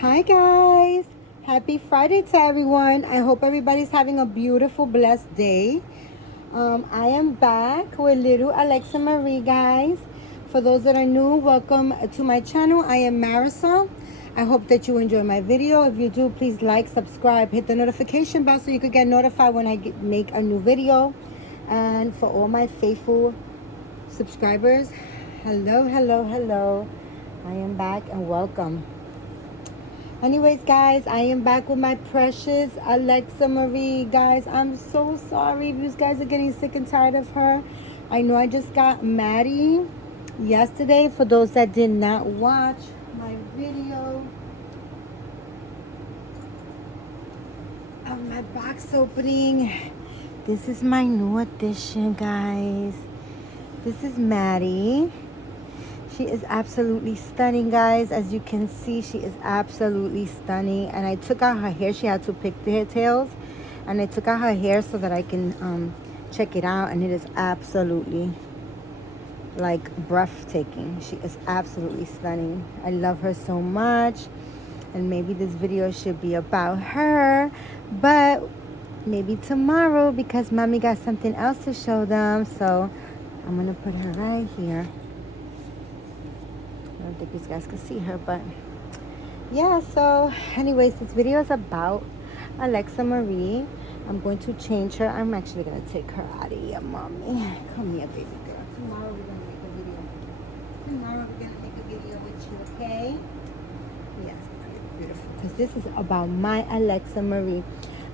Hi guys, happy Friday to everyone. I hope everybody's having a beautiful, blessed day. I am back with little Alexa Marie, guys. For those that are new, welcome to my channel. I am Marisol. I hope that you enjoy my video. If you do, please like, subscribe, hit the notification bell so you could get notified when I make a new video. And for all my faithful subscribers, hello, hello, hello. I am back and welcome. Anyways, guys, I am back with my precious Alexa Marie. Guys, I'm so sorry if you guys are getting sick and tired of her. I know I just got Maddie yesterday. For those that did not watch my video of my box opening, this is my new addition, guys. This is Maddie. She is absolutely stunning, guys. As you can see, she is absolutely stunning. And I took out her hair. She had to pick the tails. And I took out her hair so that I can check it out. And it is absolutely, like, breathtaking. She is absolutely stunning. I love her so much. And maybe this video should be about her. But maybe tomorrow, because mommy got something else to show them. So I'm going to put her right here. I don't think you guys can see her, but yeah. So anyways, this video is about Alexa Marie. I'm going to change her. I'm actually going to take her out of here, mommy. Come here, baby girl. Tomorrow we're going to make a video. Tomorrow we're going to make a video with you, okay? Yes, beautiful. Because this is about my Alexa Marie.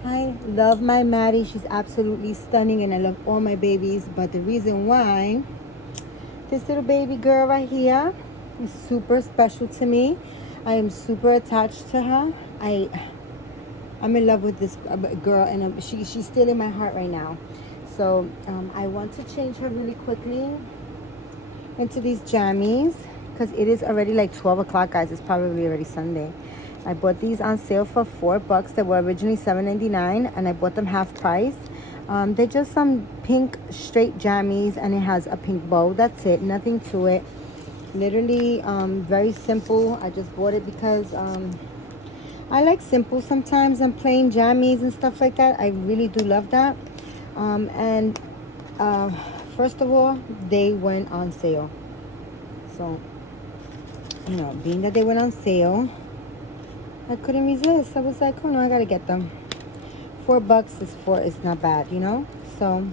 I love my Maddie. She's absolutely stunning, and I love all my babies. But the reason why this little baby girl right here is super special to me. I am super attached to her. I'm in love with this girl, and she's still in my heart right now. So I want to change her really quickly into these jammies, because it is already like 12 o'clock, guys. It's probably already Sunday. I bought these on sale for $4. They were originally $7.99, and I bought them half price. They're just some pink straight jammies, and it has a pink bow. That's it. Nothing to it. Literally very simple. I just bought it because I like simple sometimes, and plain jammies and stuff like that. I really do love that. And first of all, they went on sale. So, you know, being that they went on sale, I couldn't resist. I was like, oh no, I gotta get them. $4 is not bad, you know. So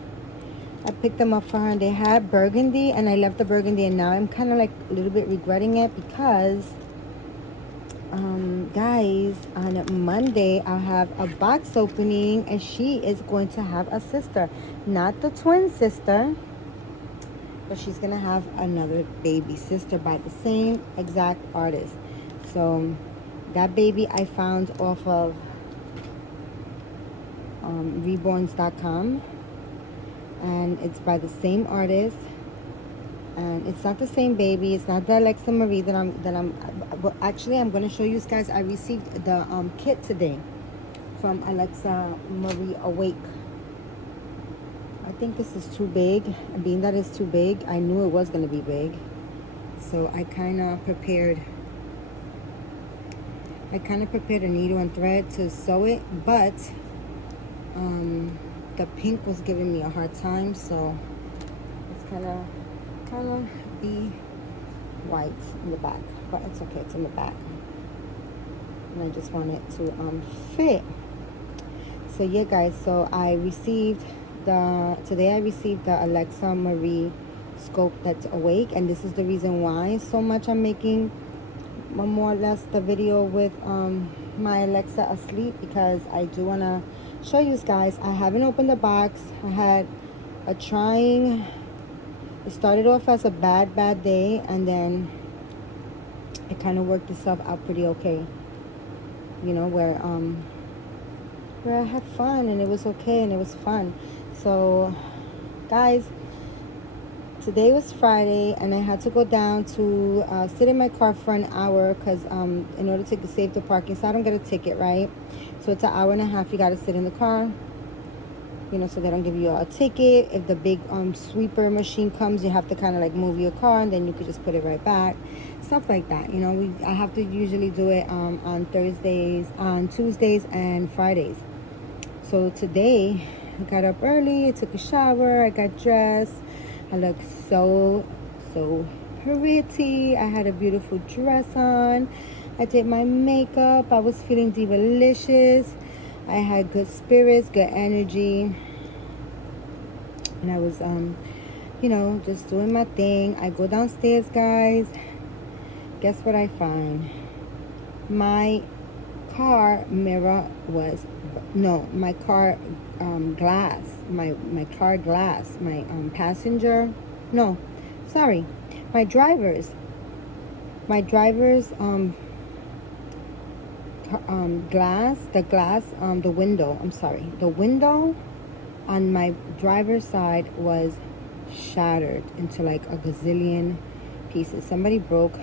I picked them up for her, and they had burgundy, and I left the burgundy, and now I'm kind of like a little bit regretting it because guys, on Monday I'll have a box opening, and she is going to have a sister, not the twin sister, but she's gonna have another baby sister by the same exact artist. So that baby I found off of reborns.com, and it's by the same artist, and it's not the same baby. It's not the Alexa Marie that I'm well, actually I'm going to show you guys. I received the kit today from Alexa Marie Awake. I think this is too big, and being that it's too big, I knew it was going to be big, so I kind of prepared a needle and thread to sew it, but the pink was giving me a hard time, so it's kind of be white in the back, but it's okay, it's in the back, and I just want it to fit. So yeah, guys, so today I received the Alexa Marie scope that's awake, and this is the reason why so much I'm making more or less the video with my Alexa asleep, because I do want to show you guys. I haven't opened the box. I had a trying. It started off as a bad day, and then it kind of worked itself out pretty okay. You know, where I had fun, and it was okay, and it was fun. So, guys, today was Friday, and I had to go down to sit in my car for an hour, because in order to save the parking, so I don't get a ticket, right? So it's an hour and a half. You got to sit in the car. you know, so they don't give you a ticket. If the big sweeper machine comes, you have to kind of like move your car, and then you could just put it right back, stuff like that. You know, I have to usually do it on Tuesdays and Fridays. So today I got up early, I took a shower, I got dressed. I look so pretty. I had a beautiful dress on. I did my makeup. I was feeling delicious. I had good spirits, good energy. And I was you know, just doing my thing. I go downstairs, guys. Guess what I find? My car mirror was my car glass, my car glass, my passenger, no, sorry, my driver's glass, the window, I'm sorry, the window on my driver's side was shattered into like a gazillion pieces. Somebody broke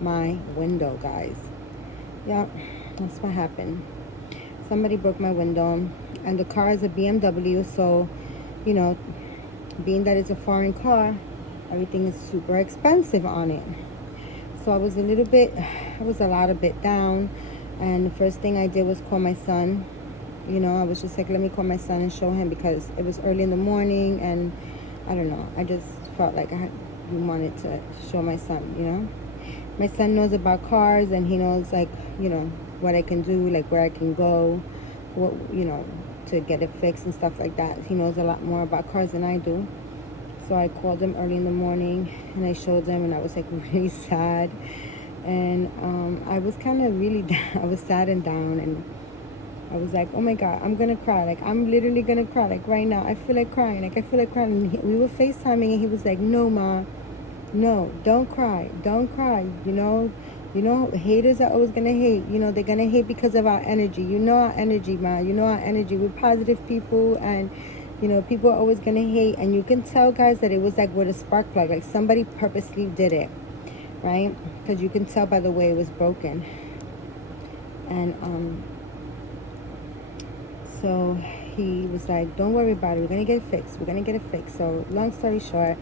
my window, guys. Yeah, that's what happened. Somebody broke my window, and the car is a BMW, so, you know, being that it's a foreign car, everything is super expensive on it. So I was a lot of bit down, and the first thing I did was call my son. You know, I was just like, let me call my son and show him, because it was early in the morning, and I don't know, I just felt like I wanted to show my son, you know. My son knows about cars, and he knows, like, you know, what I can do, like where I can go, what, you know, to get it fixed and stuff like that. He knows a lot more about cars than I do. So I called him early in the morning, and I showed him, and I was like really sad, and I was kind of really down. I was sad and down, and I was like, oh my God, I'm gonna cry. Like, I'm literally gonna cry. Like, right now, I feel like crying. Like, I feel like crying. And we were FaceTiming, and he was like, no, Ma, no, don't cry. Don't cry. You know, haters are always gonna hate. You know, they're gonna hate because of our energy. You know our energy, Ma. You know our energy. We're positive people, and, you know, people are always gonna hate. And you can tell, guys, that it was like with a spark plug. Like, somebody purposely did it, right? Because you can tell by the way it was broken. And, so he was like, don't worry about it. We're going to get it fixed. We're going to get it fixed. So long story short,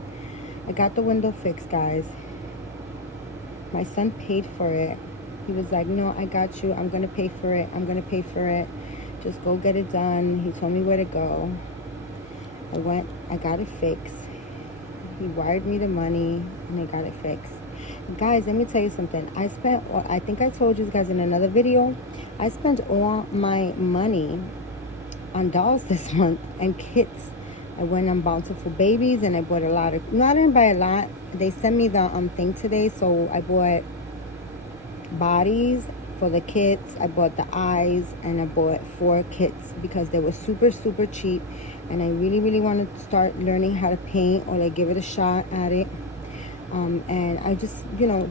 I got the window fixed, guys. My son paid for it. He was like, no, I got you. I'm going to pay for it. I'm going to pay for it. Just go get it done. He told me where to go. I went. I got it fixed. He wired me the money, and I got it fixed. Guys, let me tell you something. I think I told you guys in another video, I spent all my money on dolls this month and kits. I went on Bountiful Babies, and I bought a lot of, no, I didn't buy a lot. They sent me the thing today, so I bought bodies for the kits. I bought the eyes, and I bought 4 kits because they were super cheap, and I really wanted to start learning how to paint, or like give it a shot at it. And I just, you know,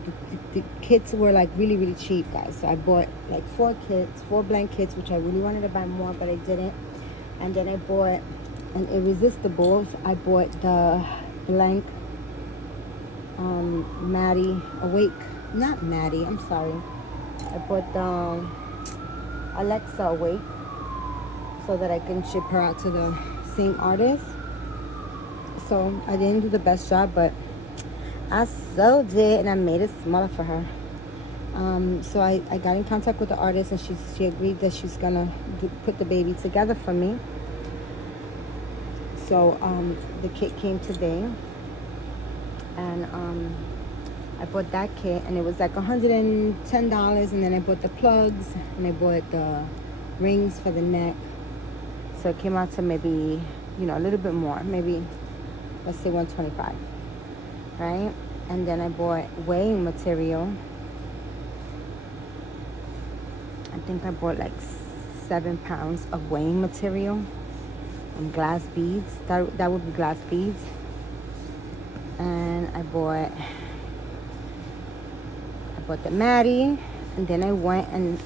the kits were like really cheap, guys. So I bought like 4 kits, 4 blank kits, which I really wanted to buy more, but I didn't. And then I bought an Irresistibles. I bought the blank Maddie Awake, not Maddie, I'm sorry. I bought the Alexa Awake, so that I can ship her out to the same artist. So I didn't do the best job, but I sold it, and I made it smaller for her. So I got in contact with the artist, and she agreed that she's gonna put the baby together for me. So the kit came today, and I bought that kit, and it was like $110. And then I bought the plugs, and I bought the rings for the neck. So it came out to maybe, you know, a little bit more, maybe let's say $125. Right? And then I bought weighing material. I think I bought like 7 pounds of weighing material, and glass beads. That would be glass beads. And I bought the Maddie. And then I went, and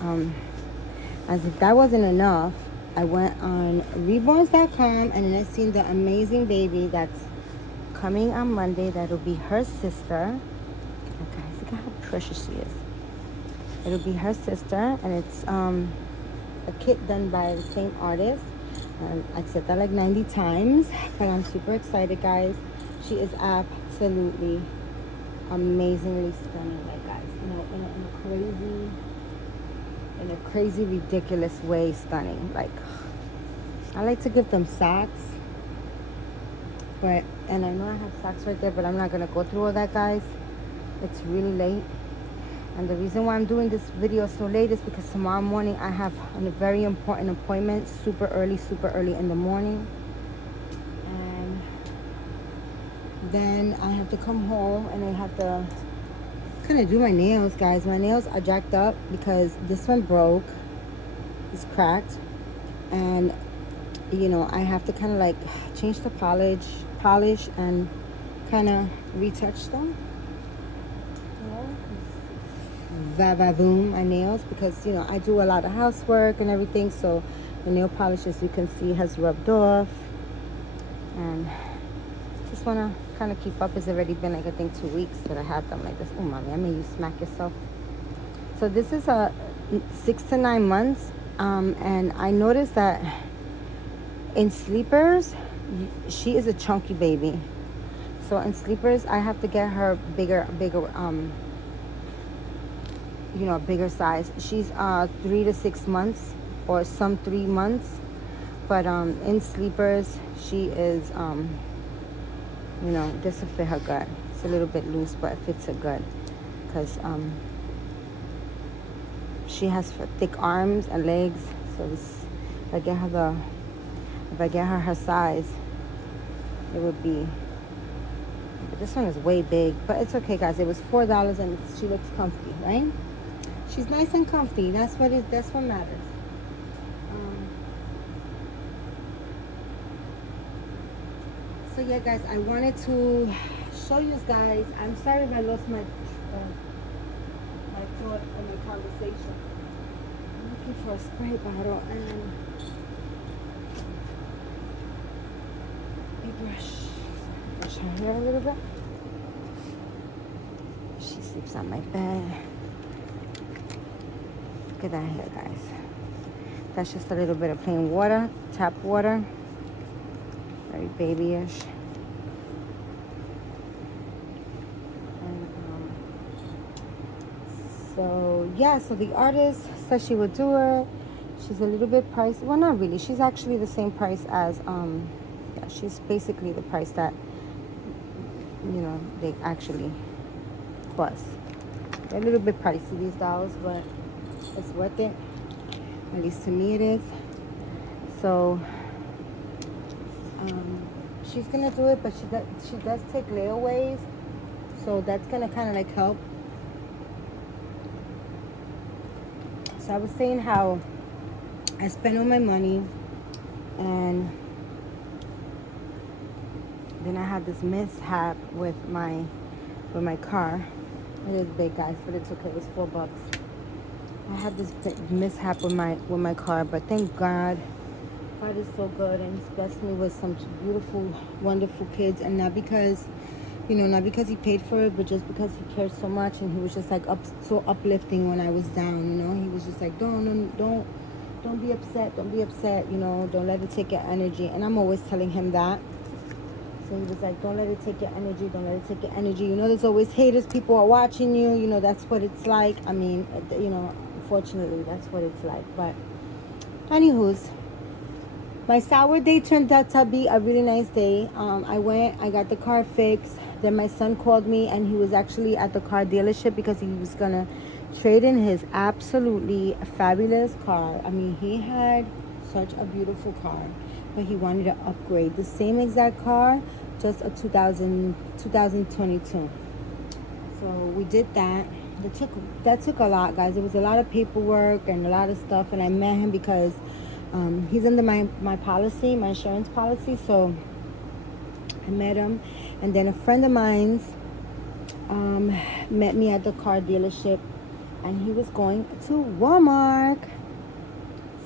as if that wasn't enough, I went on reborns.com, and then I seen the amazing baby that's coming on Monday. That'll be her sister. Oh, guys, look at how precious she is. It'll be her sister, and it's a kit done by the same artist. I said that like 90 times, but I'm super excited, guys. She is absolutely amazingly stunning, like, guys, in a crazy, ridiculous way stunning. Like, I like to give them socks, but, and I know I have socks right there, but I'm not going to go through all that, guys. It's really late. And the reason why I'm doing this video so late is because tomorrow morning I have a very important appointment, super early in the morning. And then I have to come home and I have to kind of do my nails, guys. My nails are jacked up because this one broke. It's cracked. And, you know, I have to kind of like change the polish and kind of retouch them. Va-va-voom my nails, because, you know, I do a lot of housework and everything, so the nail polish, as you can see, has rubbed off, and just want to kind of keep up. It's already been like, I think, 2 weeks that I have them like this. Oh mommy, I made you smack yourself. So this is a 6 to 9 months, and I noticed that in sleepers she is a chunky baby. So in sleepers I have to get her bigger you know, bigger size. She's 3 to 6 months, or some 3 months, but in sleepers she is you know, this will fit her gut. It's a little bit loose, but it fits her gut, because she has thick arms and legs. So this, if I get her her size, it would be, but this one is way big, but it's okay, guys. It was $4 and she looks comfy, right? She's nice and comfy. That's what matters. So yeah, guys, I wanted to show you guys. I'm sorry if I lost my thought in the conversation. I'm looking for a spray bottle and a brush. Brush her hair a little bit. She sleeps on my bed. Look at that hair, guys. That's just a little bit of plain water, tap water. Very babyish. And so yeah, so the artist said she would do it. She's a little bit pricey. Well, not really. She's actually the same price as yeah, she's basically the price that, you know, they actually cost. They're a little bit pricey, these dolls, but it's worth it. At least to me it is. So she's gonna do it, but she does take layaways, so that's gonna kind of like help. So I was saying how I spent all my money, and then I had this mishap with my car. It is big, guys, but it's okay. It was $4. I had this mishap with my car, but thank God. God is so good, and He's blessed me with some beautiful, wonderful kids. And not because, you know, not because He paid for it, but just because He cared so much, and He was just like so uplifting when I was down. You know, He was just like, don't be upset, don't be upset. You know, don't let it take your energy. And I'm always telling him that. So he was like, don't let it take your energy, don't let it take your energy. You know, there's always haters, people are watching you. You know, that's what it's like. I mean, you know, unfortunately, that's what it's like. But anywho's, my sour day turned out to be a really nice day. I got the car fixed. Then my son called me, and he was actually at the car dealership because he was gonna trade in his absolutely fabulous car. I mean, he had such a beautiful car, but he wanted to upgrade the same exact car, just a 2022. So we did that. That took a lot, guys. It was a lot of paperwork and a lot of stuff. And I met him because he's under my policy, my insurance policy. So I met him, and then a friend of mine's met me at the car dealership, and he was going to Walmart.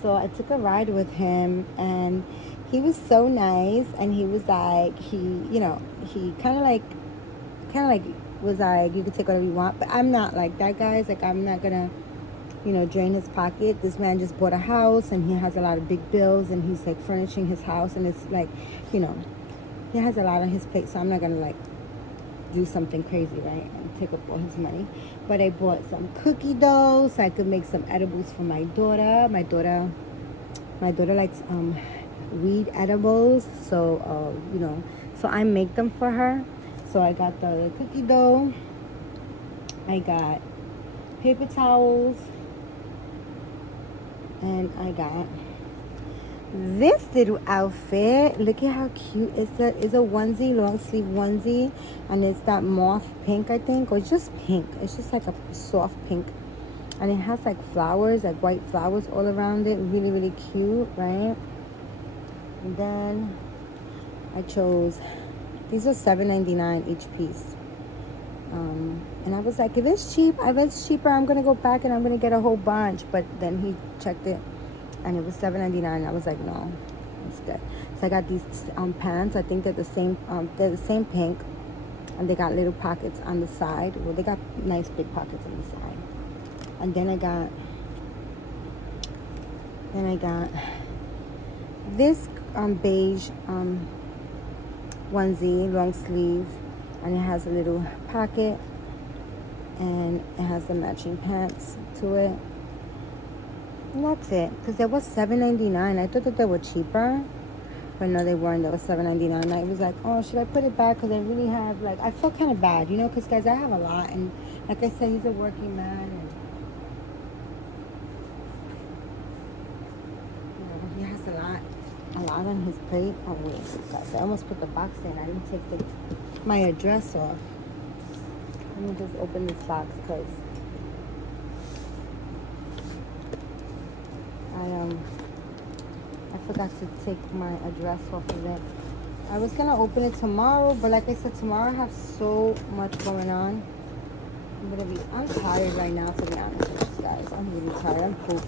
So I took a ride with him, and he was so nice. And he was like, he kind of like was like, you can take whatever you want. But I'm not like that, guys. Like, I'm not gonna you know, drain his pocket. This man just bought a house and he has a lot of big bills and he's like furnishing his house, and it's like, you know, he has a lot on his plate, so I'm not gonna like do something crazy, right, and take up all his money. But I bought some cookie dough so I could make some edibles for my daughter. My daughter likes weed edibles, so you know, so I make them for her. So I got the cookie dough, I got paper towels, and I got this little outfit. Look at how cute. It's a onesie, long sleeve onesie, and it's that moth pink, I think, or it's just pink. It's just like a soft pink, and it has like flowers, like white flowers all around it. Really, really cute, right? And then I chose, these are $7.99 each piece. And I was like, if it's cheaper, I'm gonna go back and I'm gonna get a whole bunch. But then he checked it, and it was $7.99. I was like, no, it's good. So I got these pants. I think they're the same pink, and they got little pockets on the side. Well, they got nice big pockets on the side. And then I got this beige onesie, long sleeve, and it has a little pocket, and it has the matching pants to it. And that's it. Because they was $7.99. I thought that they were cheaper, but no, they weren't. They were $7.99. I was like, oh, should I put it back? Because I really have, like, I felt kind of bad, you know, because guys, I have a lot, and like I said, he's a working man, and you know, he has a lot on his plate. Oh wait, guys, I almost put the box in. I didn't take my address off. Let me just open this box because I forgot to take my address off of it. I was gonna open it tomorrow, but like I said, tomorrow I have so much going on. I'm tired right now, to be honest with you guys. I'm really tired. I'm pooped.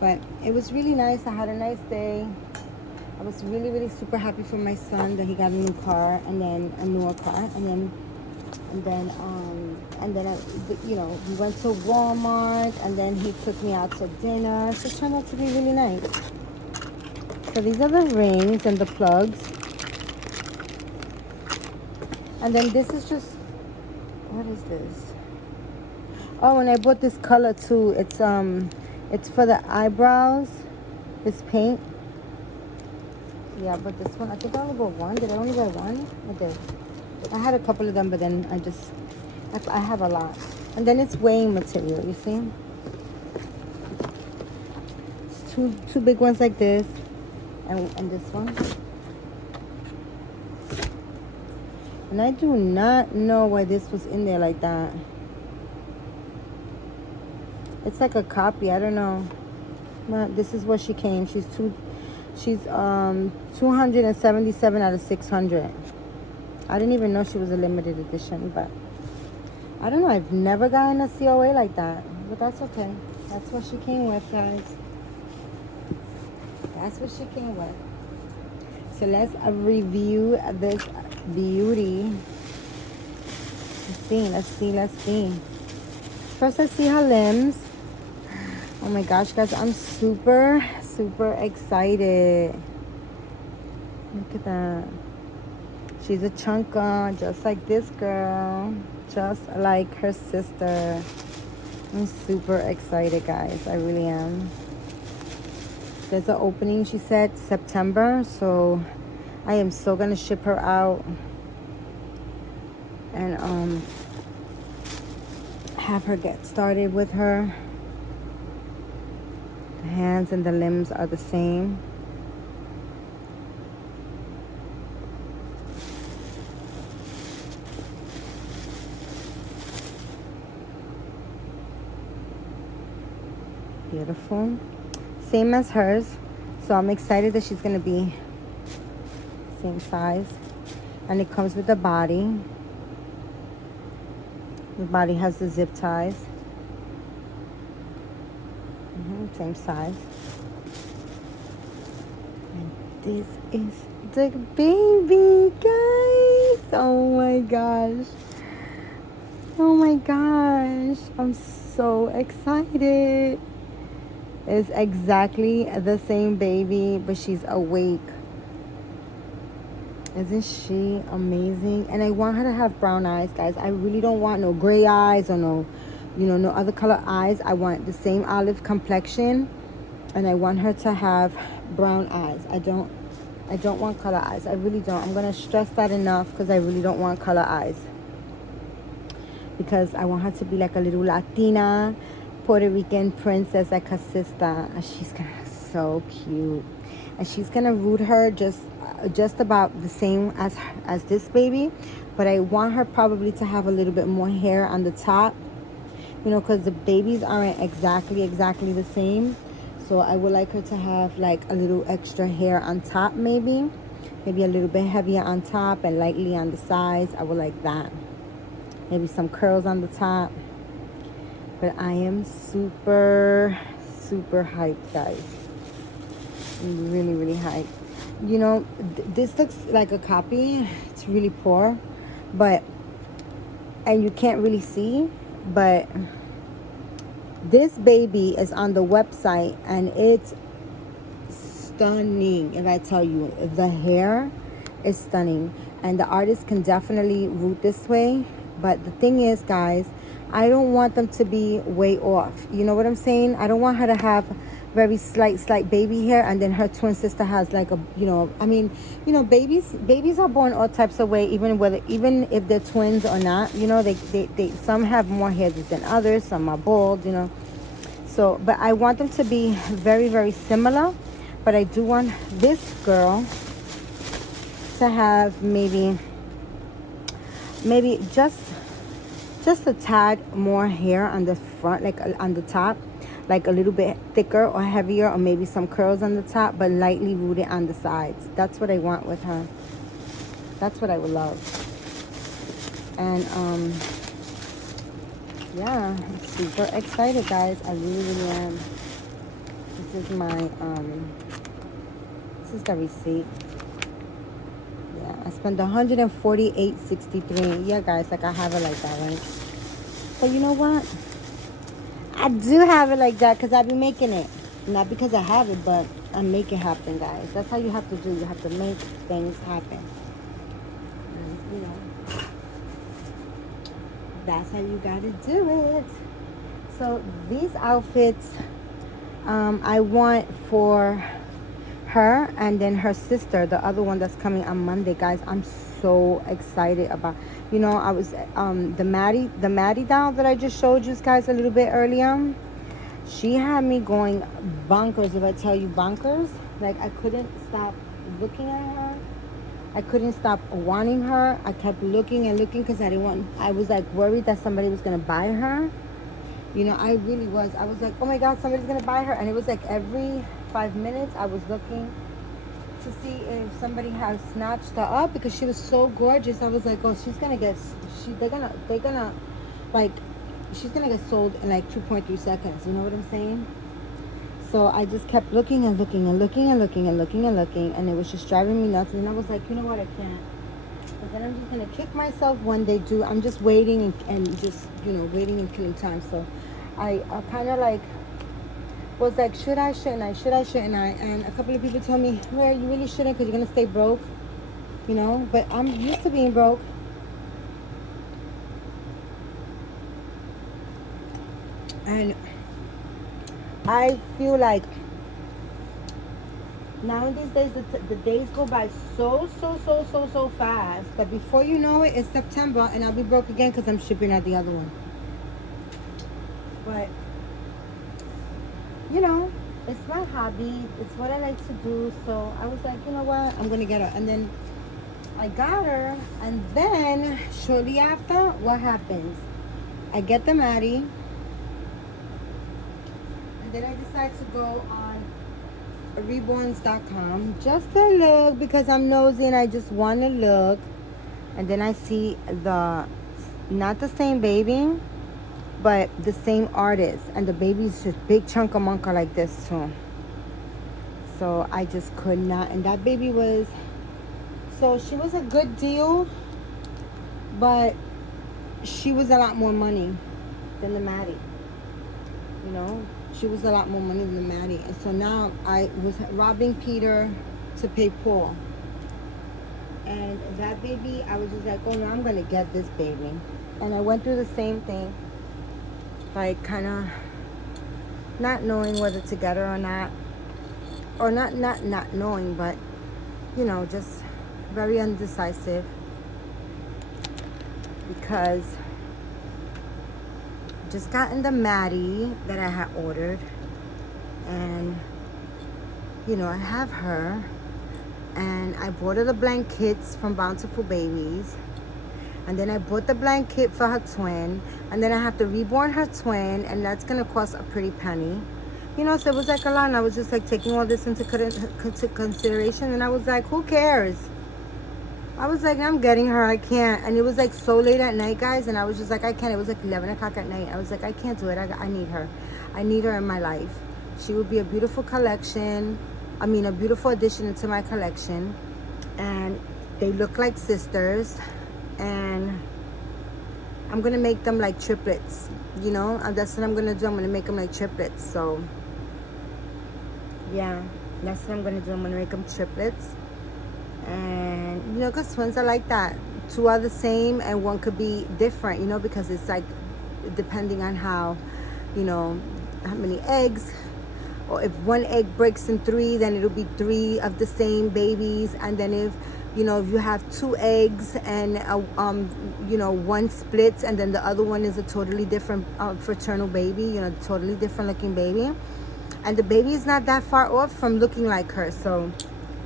But it was really nice. I had a nice day. I was really, really super happy for my son that he got a new car, and then a newer car, and then you know, we went to Walmart, and then he took me out to dinner. So it turned out to be really nice. So these are the rings and the plugs, and then this is just, what is this? Oh, and I bought this color too. It's for the eyebrows. This paint. Yeah, but this one, I think I only bought one. Did I only buy one? I did. I had a couple of them, but then I have a lot. And then it's weighing material, you see? It's two big ones like this, and this one. And I do not know why this was in there like that. It's like a copy, I don't know. But this is where she came. She's 277 out of 600. I didn't even know she was a limited edition, but I don't know. I've never gotten a COA like that, but that's okay. That's what she came with, guys. That's what she came with. So let's review this beauty. Let's see. First, let's see her limbs. Oh my gosh, guys, I'm super, super excited. Look at that. She's a chunker, just like this girl. Just like her sister. I'm super excited, guys. I really am. There's an opening, she said, September. So I am so going to ship her out. And have her get started with her. The hands and the limbs are the same. Beautiful. Same as hers. So I'm excited that she's going to be same size. And it comes with the body. The body has the zip ties. Same size. And this is the baby, guys. Oh my gosh. Oh my gosh. I'm so excited. It's exactly the same baby, but she's awake. Isn't she amazing? And I want her to have brown eyes, guys. I really don't want no gray eyes or no, no other color eyes. I want the same olive complexion, and I want her to have brown eyes. I don't want color eyes. I really don't. I'm gonna stress that enough because I really don't want color eyes. Because I want her to be like a little Latina, Puerto Rican princess like her sister. And she's gonna be so cute. And she's gonna root her just about the same as this baby. But I want her probably to have a little bit more hair on the top. Because the babies aren't exactly the same. So I would like her to have like a little extra hair on top maybe. Maybe a little bit heavier on top and lightly on the sides. I would like that. Maybe some curls on the top. But I am super hyped, guys. I'm really, really hyped. This looks like a copy. It's really poor. And you can't really see. But this baby is on the website. And it's stunning. If I tell you, the hair is stunning. And the artist can definitely root this way. But the thing is, guys, I don't want them to be way off. You know what I'm saying? I don't want her to have very slight baby hair, and then her twin sister has like a, babies are born all types of way, even if they're twins or not. They some have more hairs than others. Some are bald. So, but I want them to be very, very similar. But I do want this girl to have maybe just a tad more hair on the front, like on the top, like a little bit thicker or heavier, or maybe some curls on the top, but lightly rooted on the sides. That's what I want with her. That's what I would love. And yeah, I'm super excited, guys. I really, really am. This is my this is the receipt. Yeah, I spent $148.63. Yeah, guys, like I have it like that, right? But you know what? I do have it like that because I've been making it. Not because I have it, but I make it happen, guys. That's how you have to do. You have to make things happen. And, that's how you got to do it. So these outfits, I want for her and then her sister, the other one that's coming on Monday, guys. I'm so excited about. I was the Maddie doll that I just showed you guys a little bit earlier. She had me going bonkers. If I tell you bonkers, like I couldn't stop looking at her. I couldn't stop wanting her. I kept looking and looking because I was like worried that somebody was gonna buy her. I really was. I was like, oh my God, somebody's gonna buy her. And it was like every 5 minutes I was looking to see if somebody had snatched her up because she was so gorgeous. I was like, oh, she's gonna get sold in like 2.3 seconds. You know what I'm saying? So I just kept looking and looking and looking and looking and looking and looking, and it was just driving me nuts. And I was like, you know what, I can't. But then I'm just gonna kick myself when they do. I'm just waiting and just waiting and killing time. So I kind of like was like, should I, shouldn't I? And a couple of people told me, well, you really shouldn't because you're gonna stay broke. But I'm used to being broke. And I feel like now in these days, the days go by so fast that before you know it, it's September and I'll be broke again because I'm shipping out the other one. But, it's my hobby. It's what I like to do. So I was like, you know what? I'm going to get her. And then I got her. And then shortly after, what happens? I get the Maddie. And then I decide to go on reborns.com just to look because I'm nosy and I just want to look. And then I see not the same baby, but the same artist, and the baby's just big chunk of monka like this too. So I just could not. And that baby she was a good deal, but she was a lot more money than the Maddie. You know, she was a lot more money than Maddie. And so now I was robbing Peter to pay Paul. And that baby, I was just like, oh no, I'm going to get this baby. And I went through the same thing. Like, kind of not knowing whether to get her or not. Or not knowing, but, you know, just very undecisive. Because just gotten the Maddie that I had ordered. And, you know, I have her. And I bought her the blankets from Bountiful Babies. And then I bought the blanket for her twin. And then I have to reborn her twin. And that's going to cost a pretty penny. You know, so it was like a lot. And I was just like taking all this into consideration. And I was like, who cares? I was like, I'm getting her. I can't. And it was like so late at night, guys. And I was just like, I can't. It was like 11 o'clock at night. I was like, I can't do it. I need her. I need her in my life. She would be a beautiful collection. I mean, a beautiful addition into my collection. And they look like sisters. And I'm going to make them like triplets. You know, and that's what I'm going to do. I'm going to make them like triplets. So, yeah, that's what I'm going to do. I'm going to make them triplets. And, you know, because twins are like that. Two are the same and one could be different, you know, because it's like depending on how, you know, how many eggs. Or if one egg breaks in three, then it'll be three of the same babies. And then if, you know, if you have two eggs and, you know, one splits and then the other one is a totally different fraternal baby, you know, totally different looking baby. And the baby is not that far off from looking like her. So,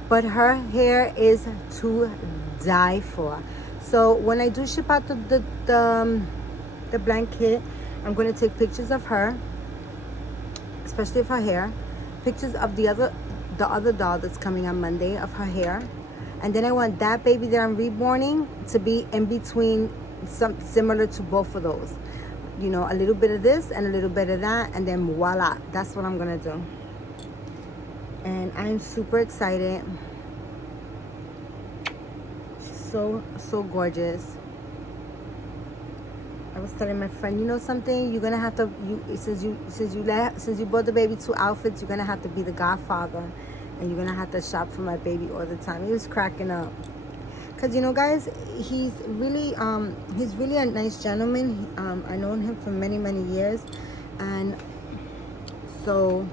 but her hair is to die for. So when I do ship out the blanket, I'm going to take pictures of her, especially of her hair, pictures of the other doll that's coming on Monday of her hair, and then I want that baby that I'm reborning to be in between, some similar to both of those, you know, a little bit of this and a little bit of that, and then voila, that's what I'm gonna do. And I'm super excited. She's so gorgeous. I was telling my friend, you know something, you're gonna have to, since you bought the baby 2 outfits, you're gonna have to be the godfather, and you're gonna have to shop for my baby all the time. He was cracking up, cause you know, guys, he's really a nice gentleman. I known him for many years, and so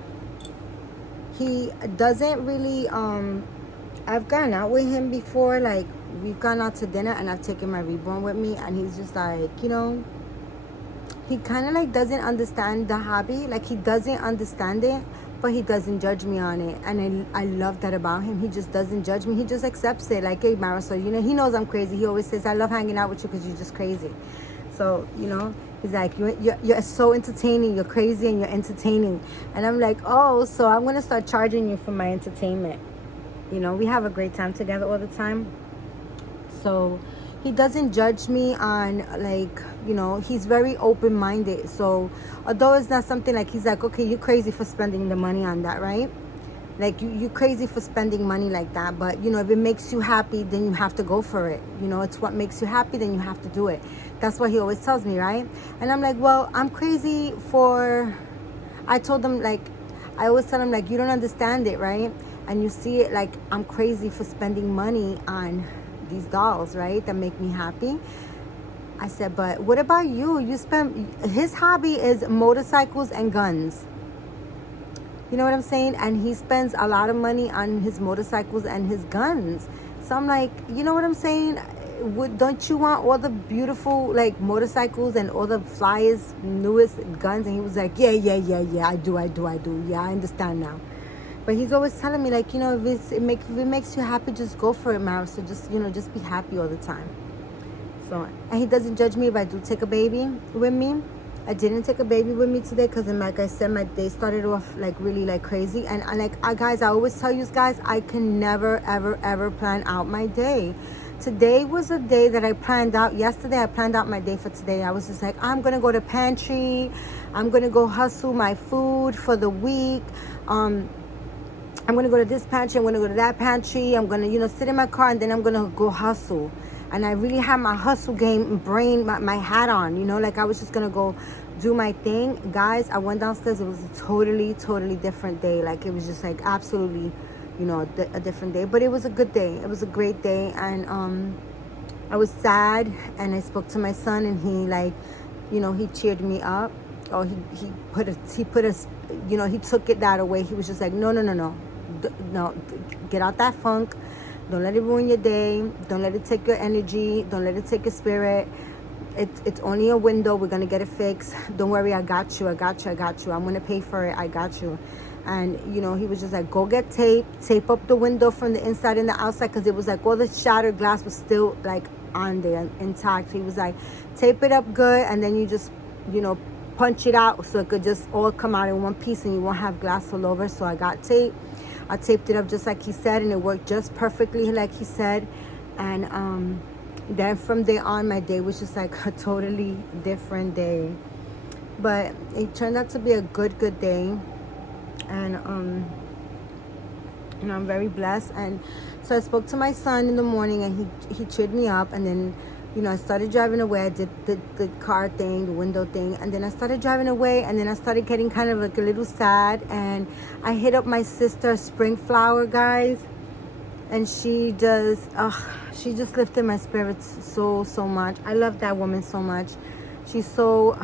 he doesn't really. I've gone out with him before, like we've gone out to dinner, and I've taken my reborn with me, and he's just like, you know, he kind of like doesn't understand the hobby. Like he doesn't understand it, but he doesn't judge me on it. And I love that about him. He just doesn't judge me. He just accepts it. Like, hey, Marisol, you know, he knows I'm crazy. He always says, I love hanging out with you because you're just crazy. So, you know, he's like, you're so entertaining. You're crazy and you're entertaining. And I'm like, oh, so I'm going to start charging you for my entertainment. You know, we have a great time together all the time. So he doesn't judge me on, like, you know, he's very open-minded. So although it's not something like, he's like, okay, you're crazy for spending the money on that, right? Like, you're crazy for spending money like that. But, you know, if it makes you happy, then you have to go for it. You know, it's what makes you happy, then you have to do it. That's what he always tells me, right? And I'm like, well, I'm crazy for, I told him, like, I always tell him, like, you don't understand it, right? And you see it, like, I'm crazy for spending money on these dolls, right, that make me happy. I said, but what about you? You spend, his hobby is motorcycles and guns. You know what I'm saying? And he spends a lot of money on his motorcycles and his guns. So I'm like, you know what I'm saying? Don't you want all the beautiful, like, motorcycles and all the flyest, newest guns? And he was like, yeah, I do. Yeah, I understand now. But he's always telling me, like, you know, if it makes you happy, just go for it, Mara. So just, you know, just be happy all the time. So, and he doesn't judge me if I do take a baby with me. I didn't take a baby with me today because, like I said, my day started off like really like crazy. And guys, I always tell you guys, I can never, ever plan out my day. Today was a day that I planned out. Yesterday, I planned out my day for today. I was just like, I'm going to go to pantry. I'm going to go hustle my food for the week. I'm going to go to this pantry, I'm going to go to that pantry, I'm going to, you know, sit in my car, and then I'm going to go hustle. And I really had my hustle game brain, my hat on, you know, like I was just going to go do my thing. Guys, I went downstairs. It was a totally different day. Like, it was just like absolutely, you know, a different day. But it was a good day. It was a great day. And I was sad, and I spoke to my son, and he, like, you know, he cheered me up. Or he put a, you know, he took it that away. He was just like, no, get out that funk. Don't let it ruin your day. Don't let it take your energy. Don't let it take your spirit. It's only a window. We're gonna get it fixed. Don't worry, I got you. I'm gonna pay for it. I got you. And, you know, he was just like, go get tape up the window from the inside and the outside, because it was like all the shattered glass was still like on there intact. He was like, tape it up good, and then you just, you know, punch it out so it could just all come out in one piece and you won't have glass all over. So I got tape. I taped it up just like he said, and it worked just perfectly like he said. And then from there on, my day was just like a totally different day. But it turned out to be a good day. And you know, I'm very blessed. And so I spoke to my son in the morning, and he cheered me up. And then, you know, I started driving away. I did the car thing, the window thing, and then I started driving away, and then I started getting kind of like a little sad. And I hit up my sister, Springflower, guys, and she just lifted my spirits so much. I love that woman so much. She's so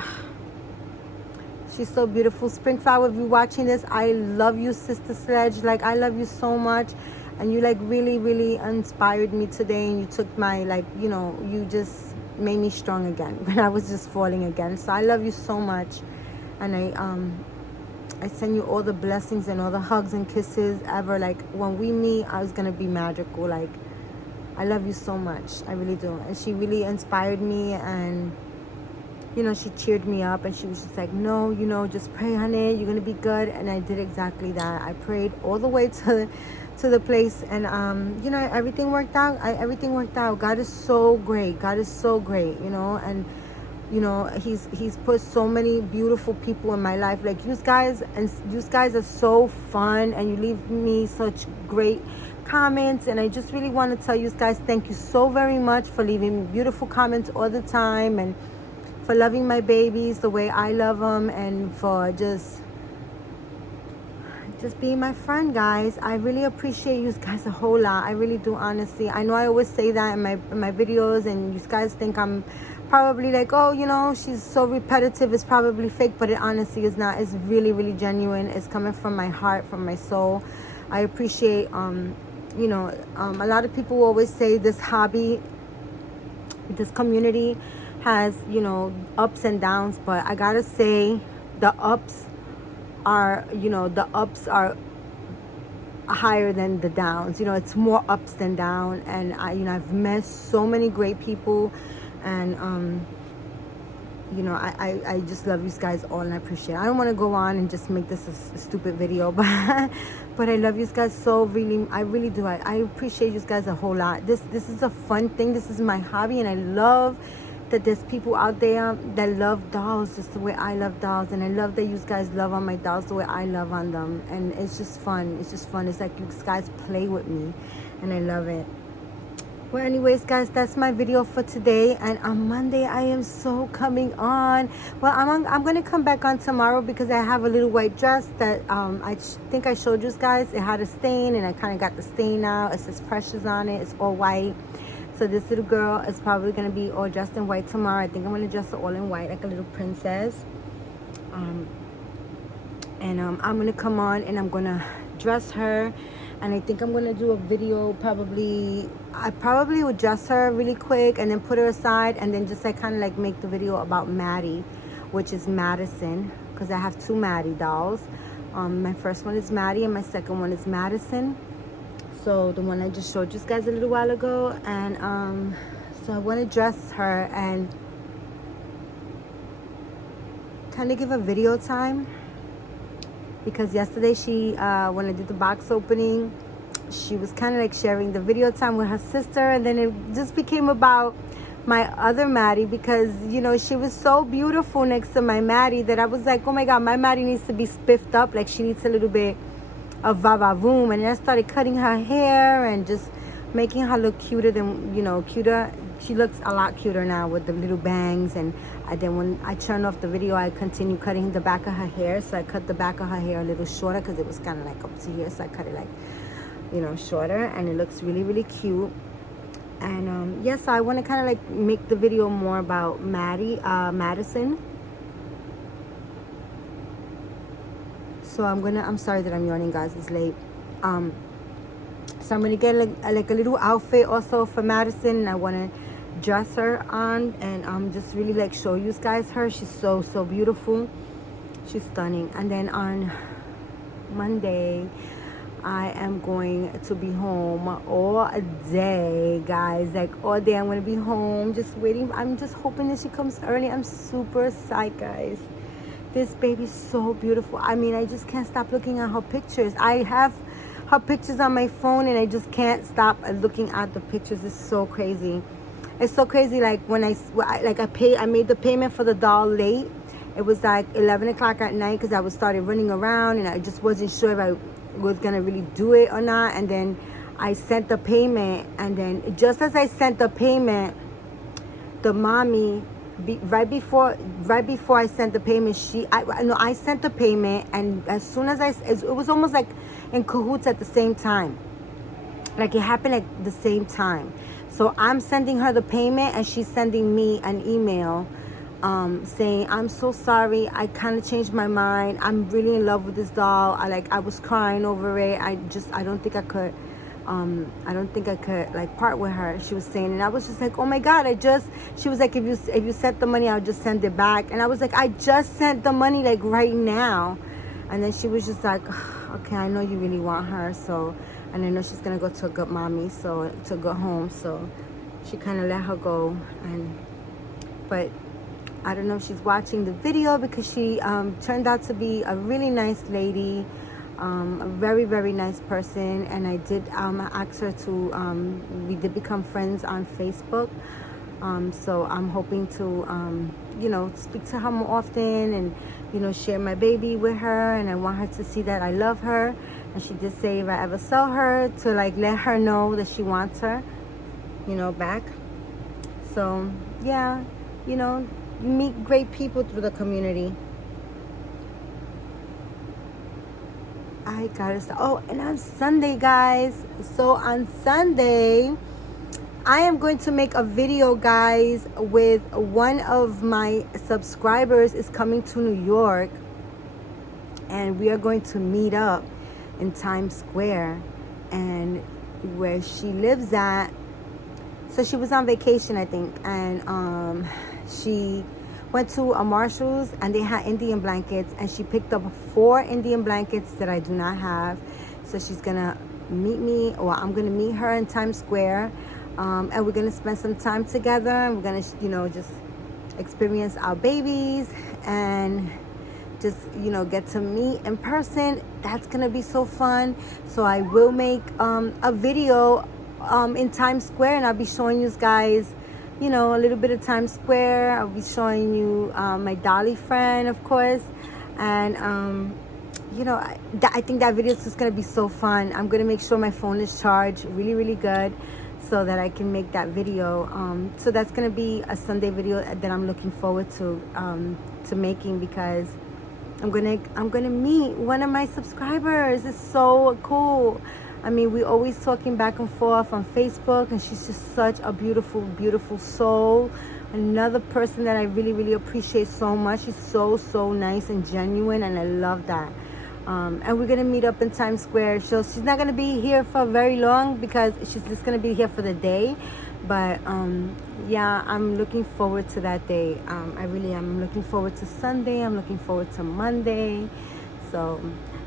beautiful. Springflower, if you're watching this, I love you, Sister Sledge. Like, I love you so much. And you, like, really inspired me today. And you took my, like, you know, you just made me strong again when I was just falling again. So I love you so much. And I send you all the blessings and all the hugs and kisses ever. Like, when we meet, I was going to be magical. Like, I love you so much. I really do. And she really inspired me. And, you know, she cheered me up, and she was just like, no, you know, just pray, honey, you're gonna be good. And I did exactly that. I prayed all the way to the place, and you know, everything worked out. Everything worked out. God is so great. You know. And, you know, he's put so many beautiful people in my life, like you guys. And you guys are so fun, and you leave me such great comments. And I just really want to tell you guys, thank you so very much for leaving beautiful comments all the time, and for loving my babies the way I love them, and for just being my friend, guys. I really appreciate you guys a whole lot. I really do, honestly. I know I always say that in my videos, and you guys think I'm probably like, oh, you know, she's so repetitive, it's probably fake, but it honestly is not. It's really genuine. It's coming from my heart, from my soul. I appreciate you know, a lot of people always say this hobby, this community has, you know, ups and downs, but I gotta say the ups are, you know, the ups are higher than the downs. You know, it's more ups than down. And I've met so many great people, and you know, I just love you guys all, and I appreciate it. I don't want to go on and just make this a stupid video, but I love you guys so really. I really do. I appreciate you guys a whole lot. This is a fun thing. This is my hobby, and I love that there's people out there that love dolls just the way I love dolls. And I love that you guys love on my dolls the way I love on them. And it's just fun. It's like you guys play with me, and I love it. Well, anyways, guys, that's my video for today. And on Monday, I am so coming on. Well, I'm going to come back on tomorrow, because I have a little white dress that I think I showed you guys. It had a stain, and I kind of got the stain out. It says Precious on it. It's all white. So this little girl is probably going to be all dressed in white tomorrow. I think I'm going to dress her all in white, like a little princess. I'm going to come on, and I'm going to dress her. And I think I'm going to do a video probably. I probably would dress her really quick and then put her aside, and then just like kind of like make the video about Maddie, which is Madison, because I have two Maddie dolls. My first one is Maddie, and my second one is Madison. So the one I just showed you guys a little while ago. And so I want to dress her and kind of give a video time, because yesterday she when I did the box opening, she was kind of like sharing the video time with her sister, and then it just became about my other Maddie, because, you know, she was so beautiful next to my Maddie that I was like, oh my God, my Maddie needs to be spiffed up. Like, she needs a little bit of va-va-voom. And then I started cutting her hair and just making her look cuter than, you know, cuter. She looks a lot cuter now with the little bangs, and And then when I turned off the video, I continued cutting the back of her hair. So I cut the back of her hair a little shorter because it was kind of like up to here. So I cut it like, you know, shorter, and it looks really, really cute. And yeah, so I want to kind of like make the video more about Madison. So I'm sorry that I'm yawning, guys, it's late. So I'm gonna get like a little outfit also for Madison, and I want to dress her on, and just really like show you guys her. She's so beautiful, she's stunning. And then on Monday I am going to be home all day, guys, like all day. I'm gonna be home just waiting. I'm just hoping that she comes early. I'm super psyched, guys. This baby's so beautiful. I mean, I just can't stop looking at her pictures. I have her pictures on my phone, and I just can't stop looking at the pictures. It's so crazy. It's so crazy. Like when I made the payment for the doll late. It was like 11 o'clock at night because I started running around, and I just wasn't sure if I was gonna really do it or not. And then I sent the payment, and then just as I sent the payment, the mommy, right before I sent the payment, I sent the payment, and as soon as it was almost like in cahoots at the same time. Like it happened at the same time. So I'm sending her the payment, and she's sending me an email saying, I'm so sorry, I kind of changed my mind. I'm really in love with this doll. I was crying over it. I don't think I could like part with her, she was saying. And I was just like, oh my God, she was like, if you sent the money, I'll just send it back. And I was like, I just sent the money like right now. And then she was just like, okay, I know you really want her, so, and I know she's gonna go to a good mommy, so to go home, so she kind of let her go. But I don't know if she's watching the video, because she turned out to be a really nice lady, a very, very nice person. And I did ask her to, we did become friends on Facebook. So I'm hoping to, you know, speak to her more often, and, you know, share my baby with her. And I want her to see that I love her. And she did say if I ever sell her, to like let her know that she wants her, you know, back. So yeah, you know, you meet great people through the community. I gotta stop. Oh, and on Sunday, guys, so on Sunday I am going to make a video, guys, with one of my subscribers is coming to New York, and we are going to meet up in Times Square, and where she lives at. So she was on vacation, I think, and she went to a Marshall's, and they had Indian blankets, and she picked up 4 Indian blankets that I do not have. So she's gonna meet me, or I'm gonna meet her in Times Square, and we're gonna spend some time together, and we're gonna, you know, just experience our babies, and just, you know, get to meet in person. That's gonna be so fun. So I will make a video in Times Square, and I'll be showing you guys, you know, a little bit of Times Square. I'll be showing you my Dolly friend, of course. And you know, I think that video is just gonna be so fun. I'm gonna make sure my phone is charged really, really good, so that I can make that video. So that's gonna be a Sunday video that I'm looking forward to making, because I'm gonna meet one of my subscribers. It's so cool. I mean, we always talking back and forth on Facebook, and she's just such a beautiful, beautiful soul. Another person that I really, really appreciate so much. She's so nice and genuine, and I love that. And we're gonna meet up in Times Square. So she's not gonna be here for very long, because she's just gonna be here for the day. But yeah, I'm looking forward to that day. I really am. I'm looking forward to Sunday. I'm looking forward to Monday. So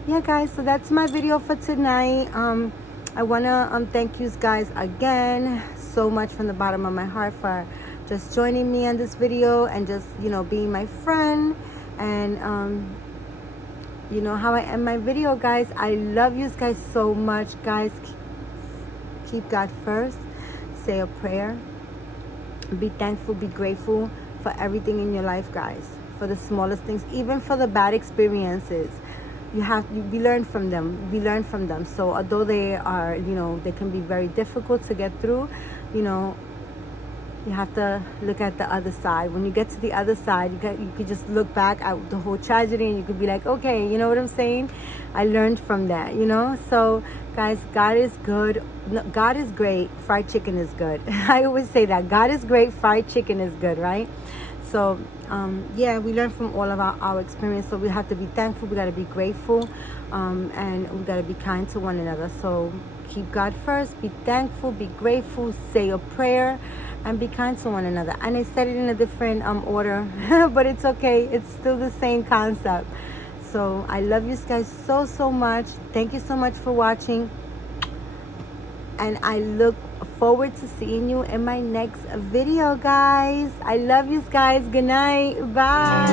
yeah, guys, so that's my video for tonight. I want to thank you guys again so much from the bottom of my heart for just joining me on this video, and just, you know, being my friend. And you know how I end my video, guys. I love you guys so much, guys. Keep God first. Say a prayer. Be thankful, be grateful for everything in your life, guys. For the smallest things, even for the bad experiences. We learn from them. So although they are, you know, they can be very difficult to get through, you know, you have to look at the other side. When you get to the other side, you could just look back at the whole tragedy and you could be like, okay, you know what I'm saying? I learned from that, you know? So, guys, God is good. No, God is great. Fried chicken is good. I always say that. God is great. Fried chicken is good, right? So, yeah, we learn from all of our experience. So we have to be thankful. We got to be grateful. And we got to be kind to one another. So keep God first. Be thankful. Be grateful. Say a prayer. And be kind to one another. And I said it in a different order. But it's okay. It's still the same concept. So I love you guys so, so much. Thank you so much for watching. And I look forward to seeing you in my next video, guys. I love you guys. Good night. Bye.